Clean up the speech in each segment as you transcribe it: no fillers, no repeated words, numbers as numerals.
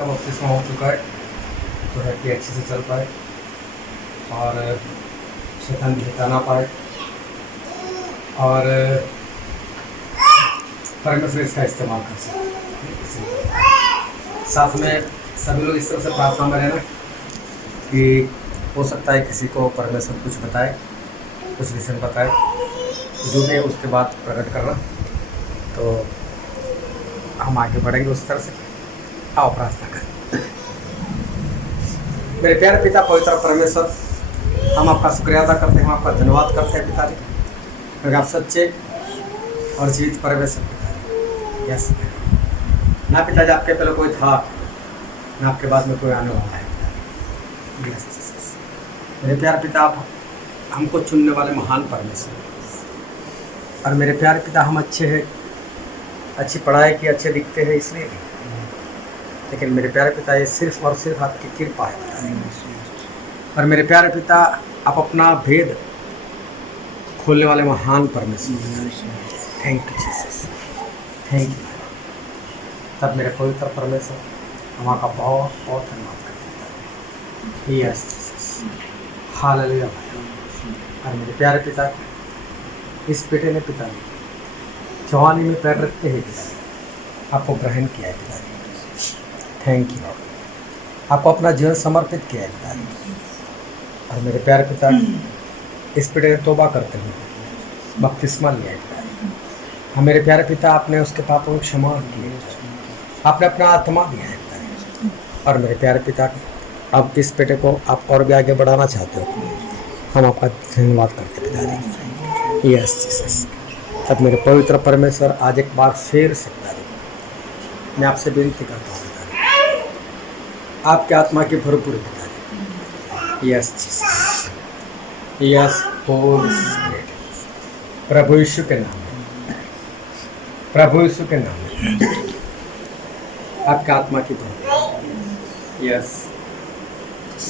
का बपतिस्मा हो चुका है, तो व्यक्ति अच्छे से चल पाए और शैतान भी हटा ना पाए और परमेश्वर इसका इस्तेमाल कर सके। साथ में सभी लोग इस तरह से प्रार्थना में रहना कि हो सकता है किसी को परमेश्वर कुछ बताए, कुछ विषय में बताए, जो भी है उसके बाद प्रकट करना। तो हम आगे बढ़ेंगे उस तरह से। आओ प्रार्थना करें। मेरे प्यारे पिता पवित्र परमेश्वर, हम आपका शुक्रिया अदा करते हैं, हम आपका धन्यवाद करते हैं पिताजी, क्योंकि आप सच्चे और जीवित परमेश्वर पिताजी। यस ना पिताजी, आपके पहले कोई था ना आपके बाद में कोई आने वाला है। यस मेरे प्यारे पिता, आप हमको चुनने वाले महान परमेश्वर। और मेरे प्यारे पिता, हम अच्छे हैं, अच्छी पढ़ाई की, अच्छे दिखते हैं इसलिए नहीं, लेकिन मेरे प्यारे पिता ये सिर्फ और सिर्फ आपकी कृपा है पिता। और मेरे प्यारे पिता, आप अपना भेद खोलने वाले महान परमेश्वर। Thank you Jesus, thank you. तब मेरे पवित्र परमेश्वर, हम आपका बहुत बहुत धन्यवाद करते हैं। Yes Jesus, hallelujah. और मेरे प्यारे पिता, इस बेटे ने पिता जवानी में पैर रखते हैं पिता आपको ग्रहण किया है पिता। थैंक यू, आपको अपना जीवन समर्पित किया है पिता। और मेरे प्यारे पिता, इस बेटे ने तौबा करते हुए बपतिस्मा लिया है पिता। हाँ मेरे प्यारे पिता, आपने उसके पापों को क्षमा किए, आपने अपना आत्मा दिया है पिता। और मेरे प्यारे पिता, अब इस बेटे को आप और भी आगे बढ़ाना चाहते हो, हम आपका धन्यवाद करते पिताजी। Yes Jesus. तब मेरे पवित्र परमेश्वर, आज एक बार फिर से पिताजी मैं आपसे विनती करता हूँ पिताजी, आपके आत्मा की भरपूरी पिताजी। Yes Jesus, yes holy spirit, प्रभु यीशु के नाम में, प्रभु यीशु के नाम में आपके आत्मा की भरपूरी। यस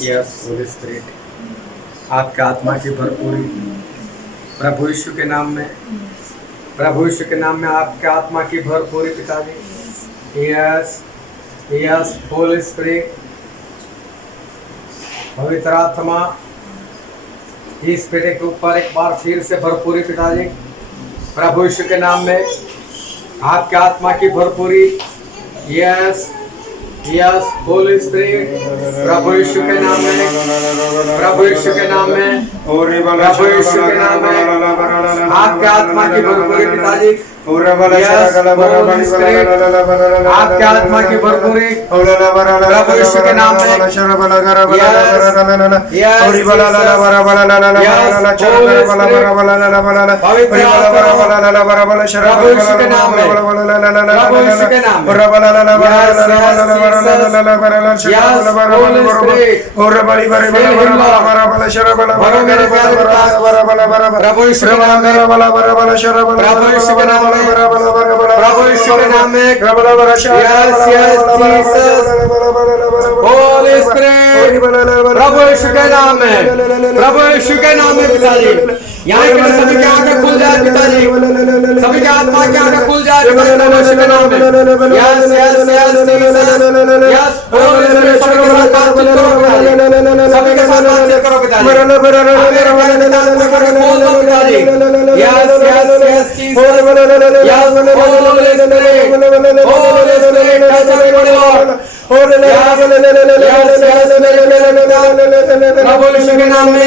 यस होली स्पिरिट, आपके आत्मा की भरपूरी प्रभु यीशु के नाम में, प्रभु यीशु के नाम में आपके आत्मा की भरपूरी पिताजी। यस यस होली स्पिरिट, पवित्र आत्मा इस बेटे के ऊपर एक बार फिर से भरपूरी पिताजी, प्रभु यीशु के नाम में आपके आत्मा की भरपूरी। यस यस होली स्पिरिट, प्रभु यीशु के नाम में, प्रभु यीशु के नाम में, प्रभु यीशु के नाम में आपके आत्मा की भरपूरी पिताजी। आपके आत्मा की भरपूरी प्रभु यीशु के नाम में। प्रभु यीशु के नाम में, yes yes Jesus, holy spirit, प्रभु यीशु के नाम में, प्रभु यीशु के नाम में पिताजी। यहाँ के सभी की आंखें खुल जाए पिताजी, सभी की आत्मा की आंखें खुल जाए प्रभु यीशु के नाम में। Yes yes yes Jesus, yes holy spirit, सभी के साथ बातचीत करो पिताजी, सभी के साथ बातचीत करो पिताजी, खोल दो पिताजी। Yes yes yes Jesus, yes holy spirit, holy spirit, touch everybody lord. प्रभु यीशु के नाम में, प्रभु यीशु के नाम में,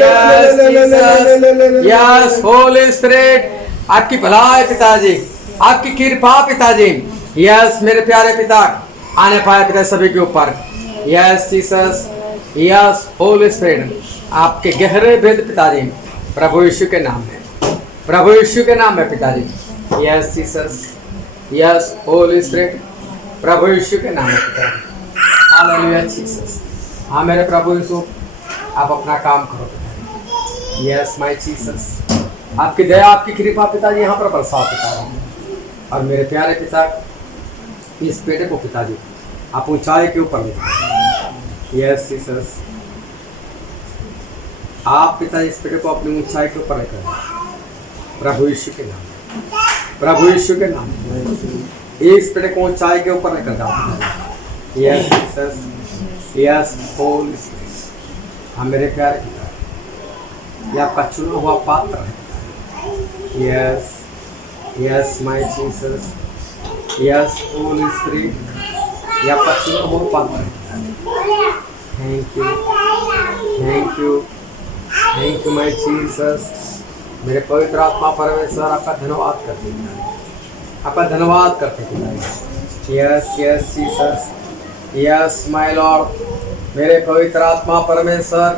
yes Jesus, yes holy spirit, आपकी भलाई पिताजी, आपकी कृपा पिताजी। यस मेरे प्यारे पिता, आने पाए पिता सभी के ऊपर। Yes Jesus, yes holy spirit, आपके गहरे भेद पिताजी, प्रभु यीशु के नाम में, प्रभु यीशु के नाम में पिताजी। Yes Jesus, yes holy spirit, प्रभु यीशु के नाम में पिताजी। Hallelujah Jesus. हाँ मेरे प्रभु यीशु, आप अपना काम करो पिताजी। यस माय जीसस, आपकी दया, आपकी कृपा पिताजी यहाँ पर बरसाओ पिताजी। और मेरे प्यारे पिता, इस बेटे को पिताजी आप ऊंचाई के ऊपर ले जाओ। यस जीसस, आप पिता इस बेटे को अपनी ऊंचाई के ऊपर लेकर प्रभु यीशु के नाम, प्रभु यीशु के नाम। एक स्प्रेड को ऊंचाई के ऊपर लेकर जाओ। Yes Jesus, yes holy spirit. हाँ मेरे प्यारे पिता, ये आपका चुना हुआ पात्र है। Yes yes my Jesus, yes holy spirit, ये आपका चुना हुआ पात्र है। Thank you, thank you, thank you my Jesus. मेरे पवित्र आत्मा परमेश्वर आपका धन्यवाद करते हैं, आपका धन्यवाद करते हैं। Yes yes Jesus, yes my Lord. मेरे पवित्र आत्मा परमेश्वर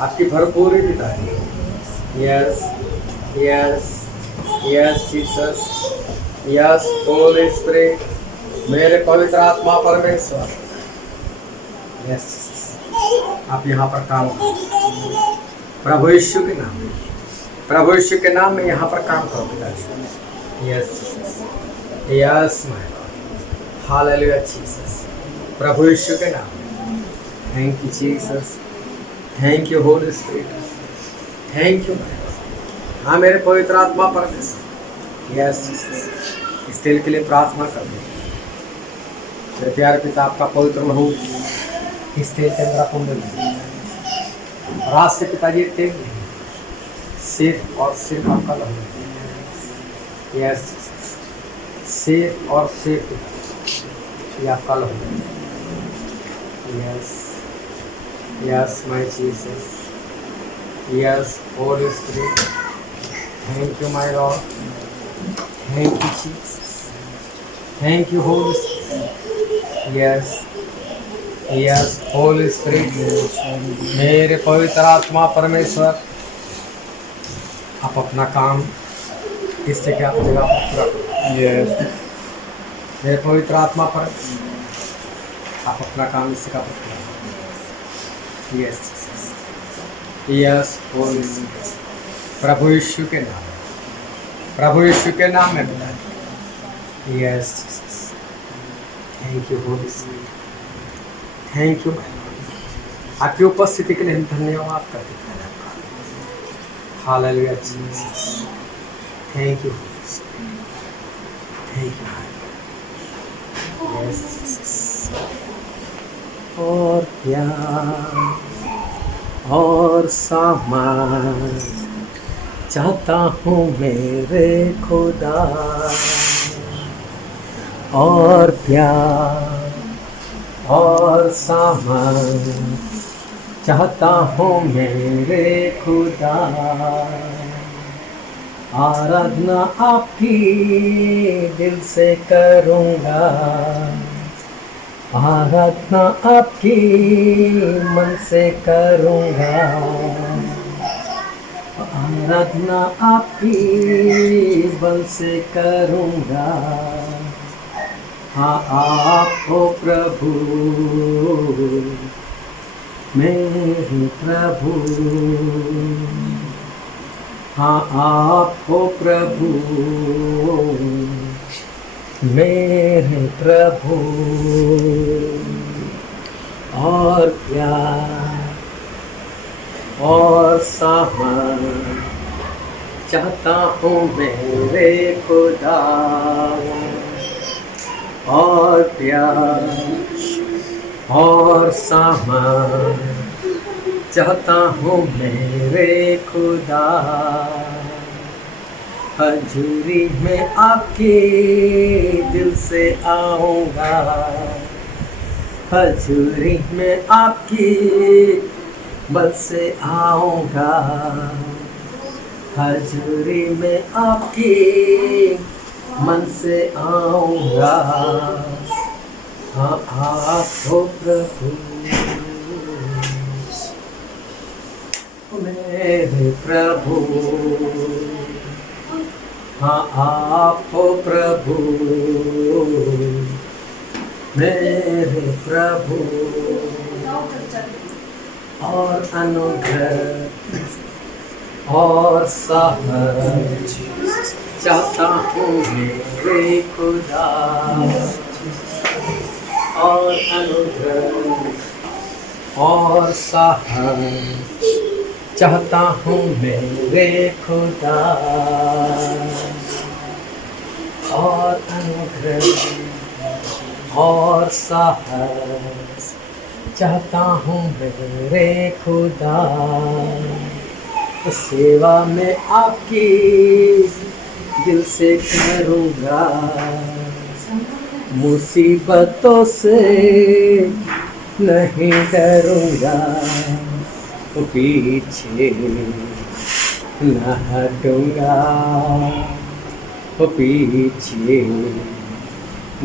आपकी भरपूरी पिता है। Yes yes yes Jesus, yes holy spirit, मेरे पवित्र आत्मा परमेश्वर। यस जीसस, आप यहाँ पर काम करो प्रभु यीशु के नाम में, प्रभु यीशु के नाम में यहाँ पर काम करो पिताजी। Yes Jesus, yes my lord, hallelujah Jesus, प्रभु यीशु के नाम में। Thank you Jesus, thank you holy spirit, thank you my lord. हाँ मेरे पवित्र आत्मा परमेश्वर। यस जीसस, इस तेल के लिए प्रार्थना कर दे मेरे प्यारे पिता, आपका पवित्र लहू इस तेल के अंदर आपको मिल जाए। और आज से पिताजी तेल नहीं, सिर्फ और सिर्फ आपका लहू है। यस सिर्फ और सिर्फ ये आपका लहू है। Yes yes my Jesus, yes holy spirit, thank you my Lord, thank you Jesus, thank you holy spirit. Yes yes holy spirit, मेरे पवित्र आत्मा परमेश्वर आप अपना काम इससे क्या जगह पर पूरा करो। यस मेरे पवित्र आत्मा पर आप अपना काम इससे का पूरा करो। यस यस होली स्पिरिट, प्रभु यीशु के नाम, प्रभु यीशु के नाम में पिता। Yes Jesus, thank you holy spirit, thank you. आपकी उपस्थिति के लिए हम धन्यवाद करते हैं। Hallelujah Jesus, thank you holy spirit, thank you. Yes Jesus, और प्यार और सामान चाहता हूँ मेरे खुदा, और प्यार और सामान चाहता हूँ मेरे खुदा। आराधना आपकी दिल से करूँगा, आराधना आपकी मन से करूँगा, आराधना आपकी बल से करूँगा। हाँ आप हो प्रभु, मेरे प्रभु, हाँ आप हो प्रभु, मेरे प्रभु। और प्यार और सामान चाहता हूँ मेरे खुदा, और प्यार और सामान चाहता हूँ मेरे खुदा। हजूरी में आपके दिल से आऊँगा, हजूरी में आपकी बल से आऊँगा, हजूरी में आपकी मन से आऊँगा। हाँ आप हो प्रभु, मेरे प्रभु, हाँ आप हो प्रभु, मेरे प्रभु। और अनुग्रह और सहज चाहता हूँ मेरे खुदा, और अनुग्रह और सहज चाहता हूँ मेरे खुदा। और अनुग्रह और साहस चाहता हूँ मेरे खुदा, सेवा में आपकी दिल से करूँगा, मुसीबतों से नहीं डरूँगा, पीछे न हटूँगा, पीछे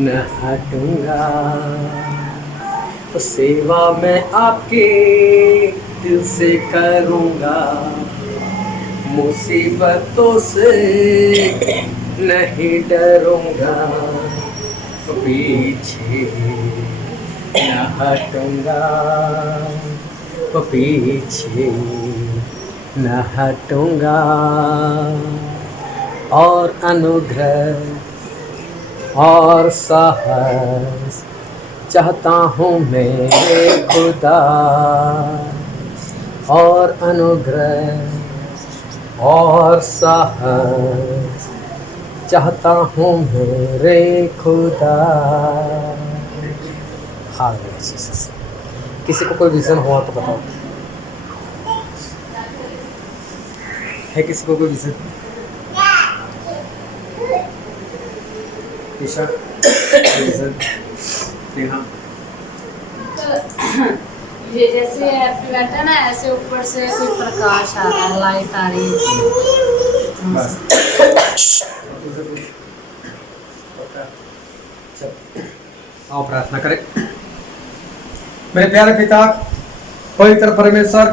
न हटूँगा, सेवा मैं आपके दिल से करूँगा, मुसीबतों से नहीं डरूँगा, पीछे न हटूँगा, पीछे न हटूँगा। और अनुग्रह और साहस चाहता हूँ मेरे खुदा, और अनुग्रह और साहस चाहता हूँ मेरे खुदा। हाँ, किसी को कोई विजन हुआ तो बताओ, है किसी को कोई विजन? ये जैसे ऐप बैठा है ना, ऐसे ऊपर से कोई प्रकाश आ रहा है, लाइट आ रही है। आओ प्रार्थना करें। मेरे प्यारे पिता पवित्र परमेश्वर,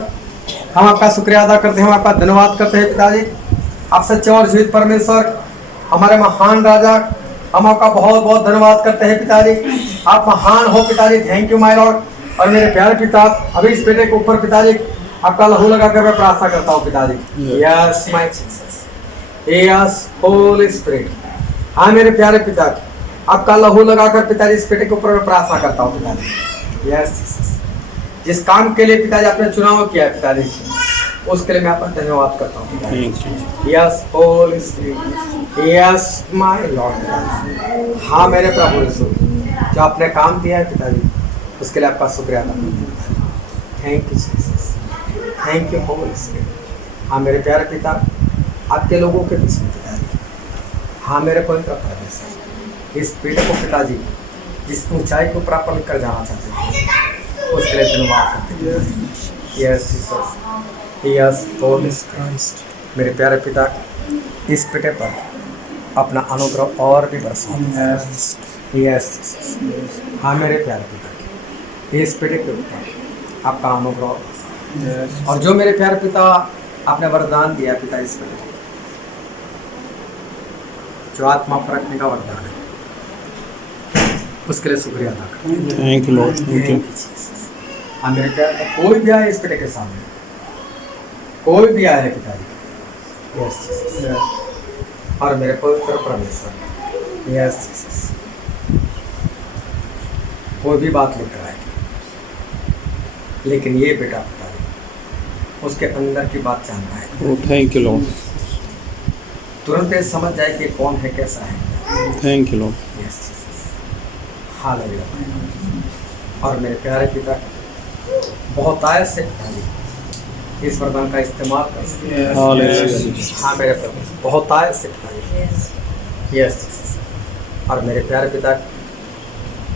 हम आपका शुक्रिया अदा करते हैं, हम आपका धन्यवाद करते हैं पिताजी। आप सच्चे और जीवित परमेश्वर, हमारे महान राजा, हम आपका बहुत बहुत धन्यवाद करते हैं पिताजी। आप महान हो पिताजी, थैंक यू माय लॉर्ड। और मेरे प्यारे पिता, अभी इस बेटे के ऊपर पिताजी आपका लहू लगा कर मैं प्रार्थना करता हूँ पिताजी। Yes my Jesus, yes holy spirit. हाँ मेरे प्यारे पिता, आपका लहू लगाकर पिताजी इस बेटे के ऊपर मैं प्रार्थना करता हूँ पिताजी। यस जीसस, जिस काम के लिए पिताजी आपने चुनाव किया है पिताजी, उसके लिए मैं आपका धन्यवाद करता हूँ। Yes holy spirit, yes my lord. हाँ मेरे प्रभु यीशु, जो आपने काम दिया है पिताजी, उसके लिए आपका शुक्रिया अदा करता हूँ। Thank you Jesus, thank you holy spirit. हाँ मेरे प्यारे पिता, आपके लोगों के बीच में पिताजी, हाँ मेरे पवित्र परमेश्वर, इस बेटे को पिताजी जिस ऊंचाई को प्राप्त कर जाना चाहते हैं, उसके लिए धन्यवाद करते हैं। Yes Jesus, yes Holi Christ. मेरे प्यारे पिता, इस बेटे पर अपना अनुग्रह और भी बरसाओ। यस जीसस, हाँ मेरे प्यारे पिता, इस बेटे के ऊपर आपका अनुग्रह। और जो मेरे प्यारे पिता आपने वरदान दिया पिता, इस बेटे जो आत्मा पर रखने का वरदान है, उसके लिए शुक्रिया अदा करते हैं। Thank you lord, thank you. हाँ मेरे प्यारे, कोई भी आए इस बेटे के सामने, कोई भी आए है पिताजी, यस जीसस। और मेरे पवित्र परमेश्वर, यस जीसस, कोई भी बात लेकर आए, लेकिन ये बेटा पिताजी उसके अंदर की बात जानना है। थैंक यू लॉर्ड, तुरंत ये समझ जाए कि कौन है, कैसा है। Thank you Lord. Yes Jesus, hallelujah. और मेरे प्यारे पिता, बहुत आयत से पिताजी इस वरदान का इस्तेमाल कर सकते हैं। हाँ मेरे प्रभु, बहुत आयत से पिताजी। Yes Jesus. और मेरे प्यारे पिता,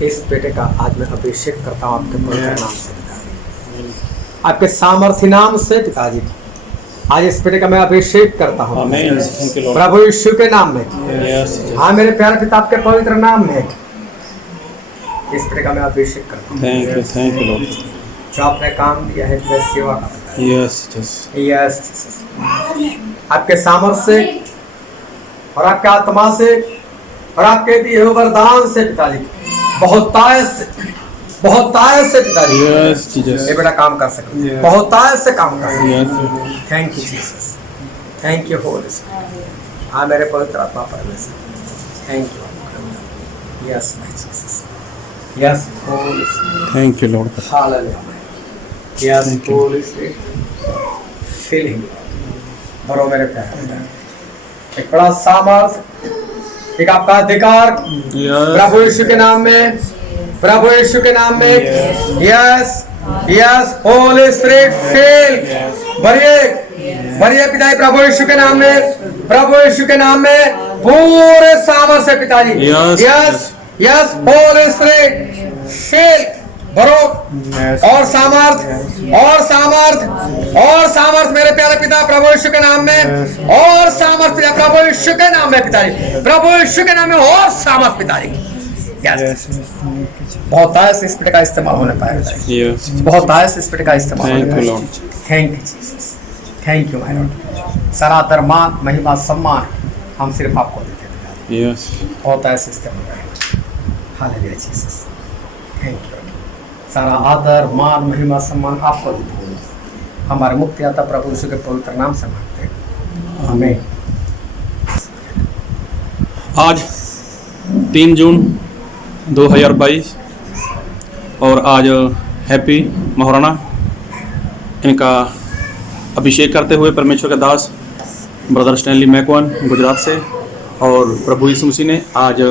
इस बेटे का आज मैं अभिषेक करता हूँ आपके पवित्र नाम से पिताजी, आपके सामर्थ्य नाम से पिताजी। आज इस बेटे का मैं अभिषेक करता हूँ प्रभु यीशु के नाम में। हाँ मेरे प्यारे पिता, आपके पवित्र नाम में इस बेटे का मैं अभिषेक करता हूँ। थैंक यू लॉर्ड, जो आपने काम दिया है सेवा का पिताजी। यस आपके सामर्थ्य से और आपके आत्मा से और आपके दिए हुए वरदान से पिताजी, बहुत आयत से पिताजी ये बेटा काम कर सके, बहुत आयत से काम कर सके। Thank you Jesus, thank you holy spirit. हाँ मेरे पवित्र आत्मा परमेश्वर, thank you. Yes my Jesus, yes holy spirit. Thank you lord, hallelujah. Yes holy spirit, fill him. बरो मेरे प्यारे, एक बड़ा सामर्थ एक आपका अधिकार Yes. प्रभु यीशु के नाम में, प्रभु यीशु के नाम में। Yes yes holy spirit fill, भरिए भरिए पिताजी प्रभु यीशु के नाम में, प्रभु यीशु के नाम में पूरे सामर्थ से पिताजी। Yes. Yes yes holy spirit fill, भरो और सामर्थ और सामर्थ और सामर्थ मेरे प्यारे पिता प्रभु यीशु के नाम में, और सामर्थ पिता प्रभु यीशु के नाम में पिताजी, प्रभु यीशु के नाम में और सामर्थ पिताजी। यस बहुत आय से स्पिरिट का इस्तेमाल होने पाएगा, Yes. बहुत आय से स्पिरिट का इस्तेमाल होने Thank you, पाएगा। Lord. Thank you Jesus, thank you my Lord. सारा आदर मान महिमा सम्मान हम सिर्फ आपको देते हैं पिताजी। Yes. बहुत आय से इस्तेमाल करेंगे। Hallelujah Jesus, thank you. सारा आदर मान महिमा सम्मान आपको देते हैं, हमारे मुक्तिदाता प्रभु यीशु के पवित्र नाम से मांगते हैं, आमीन। आज 3 जून 2022 और आज हैप्पी महाराणा इनका अभिषेक करते हुए परमेश्वर के दास ब्रदर स्टैनली मैकवन गुजरात से, और प्रभु यीशु मसीह ने आज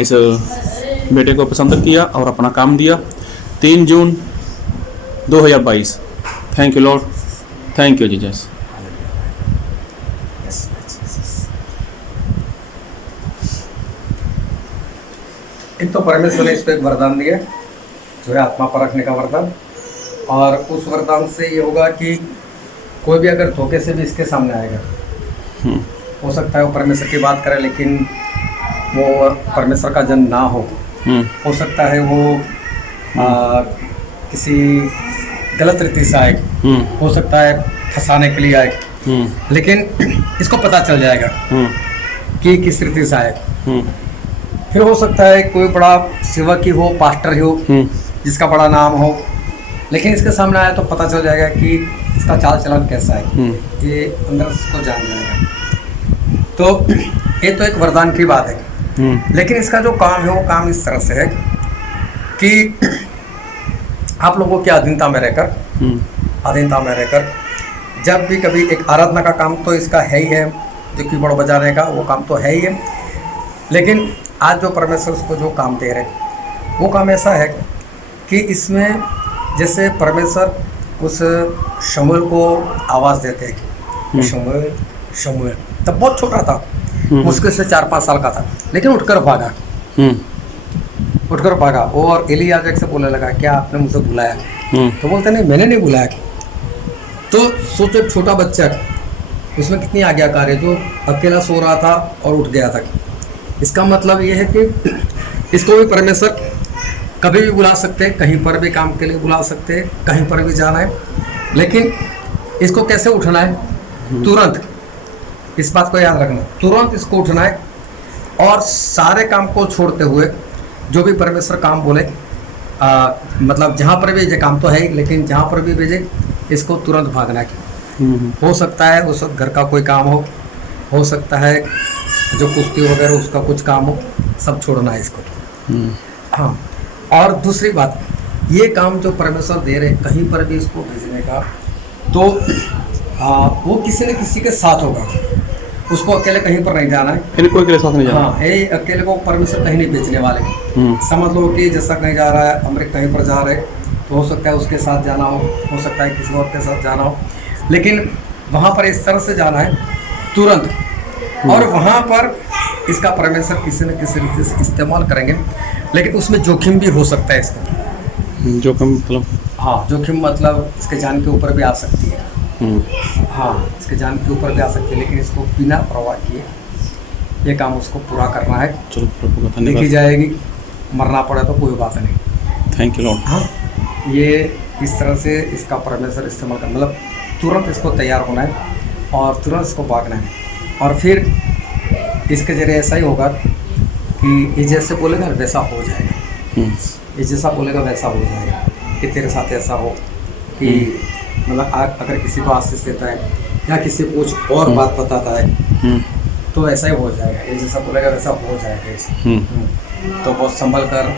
इस बेटे को पसंद किया और अपना काम दिया। 3 जून 2022। Thank you lord, thank you Jesus. Yes, Jesus. एक तो परमेश्वर ने इसको एक वरदान दिया जो है आत्मा परखने का वरदान, और उस वरदान से ये होगा कि कोई भी अगर धोखे से भी इसके सामने आएगा, हो सकता है वो परमेश्वर की बात करे लेकिन वो परमेश्वर का जन ना हो सकता है वो किसी गलत रीति से आए, हो सकता है फंसाने के लिए आए, लेकिन इसको पता चल जाएगा कि किस रीति से आए। फिर हो सकता है कोई बड़ा सेवक ही हो, पास्टर ही हो, जिसका बड़ा नाम हो, लेकिन इसके सामने आया तो पता चल जाएगा कि इसका चाल चलन कैसा है, ये अंदर उसको जान जाएगा। तो ये तो एक वरदान की बात है, लेकिन इसका जो काम है वो काम इस तरह से है कि आप लोगों की अधीनता में रहकर जब भी कभी एक आराधना का काम तो इसका है ही है, जो कीबोर्ड बजाने का वो काम तो है ही है, लेकिन आज जो परमेश्वर उसको जो काम दे रहे वो काम ऐसा है कि इसमें जैसे परमेश्वर उस शमूएल को आवाज़ देते हैं, शमूएल तब बहुत छोटा था, मुश्किल से 4-5 साल का था, लेकिन उठकर भागा और एली याजक से बोलने लगा क्या आपने मुझे बुलाया? तो बोलते नहीं मैंने नहीं बुलाया। तो सोचो एक छोटा बच्चा, उसमें कितनी आज्ञाकारी है, जो अकेला सो रहा था और उठ गया था। इसका मतलब ये है कि इसको भी परमेश्वर कभी भी बुला सकते हैं, कहीं पर भी काम के लिए बुला सकते हैं, कहीं पर भी जाना है, लेकिन इसको कैसे उठना है? तुरंत, इस बात को याद रखना, तुरंत इसको उठना है और सारे काम को छोड़ते हुए जो भी परमेश्वर काम बोले, मतलब जहाँ पर भी ये काम तो है ही, लेकिन जहाँ पर भी भेजे इसको तुरंत भागना है। हो सकता है उस घर का कोई काम हो सकता है जो कुश्ती वगैरह उसका कुछ काम हो, सब छोड़ना है इसको। हाँ, और दूसरी बात, ये काम जो परमेश्वर दे रहे कहीं पर भी इसको भेजने का, तो वो किसी न किसी के साथ होगा, उसको अकेले कहीं पर नहीं जाना है। इनको अकेले साथ नहीं जाना। हाँ, ये अकेले को परमेश्वर कहीं नहीं बेचने वाले। समझ लो कि जैसा कहीं जा रहा है, अमेरिका कहीं पर जा रहे, तो हो सकता है उसके साथ जाना हो सकता है किसी और के साथ जाना हो, लेकिन वहाँ पर इस तरह से जाना है तुरंत, और वहाँ पर इसका परमेश्वर किसी न किसी रीति से इस्तेमाल करेंगे, लेकिन उसमें जोखिम भी हो सकता है इसका। जोखिम मतलब? हाँ, जोखिम मतलब इसके जान के ऊपर भी आ सकती है। हाँ, इसके जान के ऊपर भी आ सकती है, लेकिन इसको बिना परवाह किए ये काम उसको पूरा करना है। चलो प्रभु का देखी धन्यवाद। जाएगी, मरना पड़े तो कोई बात नहीं। Thank you Lord. हाँ, ये इस तरह से इसका परमेश्वर इस्तेमाल करना, मतलब तुरंत इसको तैयार होना है और तुरंत इसको भागना है, और फिर इसके जरिए ऐसा ही होगा कि ये जैसे बोलेगा वैसा हो जाएगा, ये जैसा बोलेगा वैसा हो जाएगा, कि तेरे साथ ऐसा हो कि मतलब अगर किसी को आशीष देता है या किसी को कुछ और बात बताता है तो ऐसा ही हो जाएगा, ये जैसा बोलेगा वैसा हो जाएगा इसे। तो बहुत संभल कर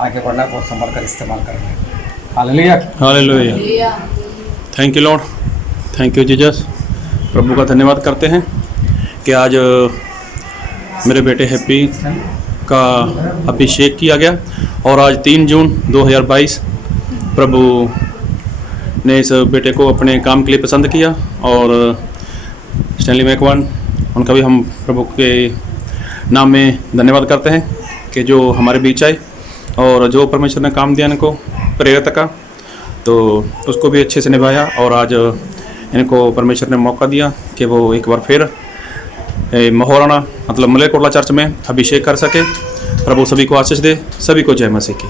आगे बढ़ना है, बहुत संभल कर इस्तेमाल करना है। Hallelujah, hallelujah. Thank you lord, thank you Jesus. प्रभु का धन्यवाद करते हैं कि आज मेरे बेटे हैप्पी का अभिषेक किया गया और आज 3 जून 2022 प्रभु ने इस बेटे को अपने काम के लिए पसंद किया और स्टैनली मैकवान उनका भी हम प्रभु के नाम में धन्यवाद करते हैं कि जो हमारे बीच आए और जो परमेश्वर ने काम दिया इनको प्रेरित का तो उसको भी अच्छे से निभाया और आज इनको परमेश्वर ने मौका दिया कि वो एक बार फिर महोराना मतलब मलेरकोटला चर्च में अभिषेक कर सके। प्रभु सभी को आशीष दे। सभी को जय मसीह की।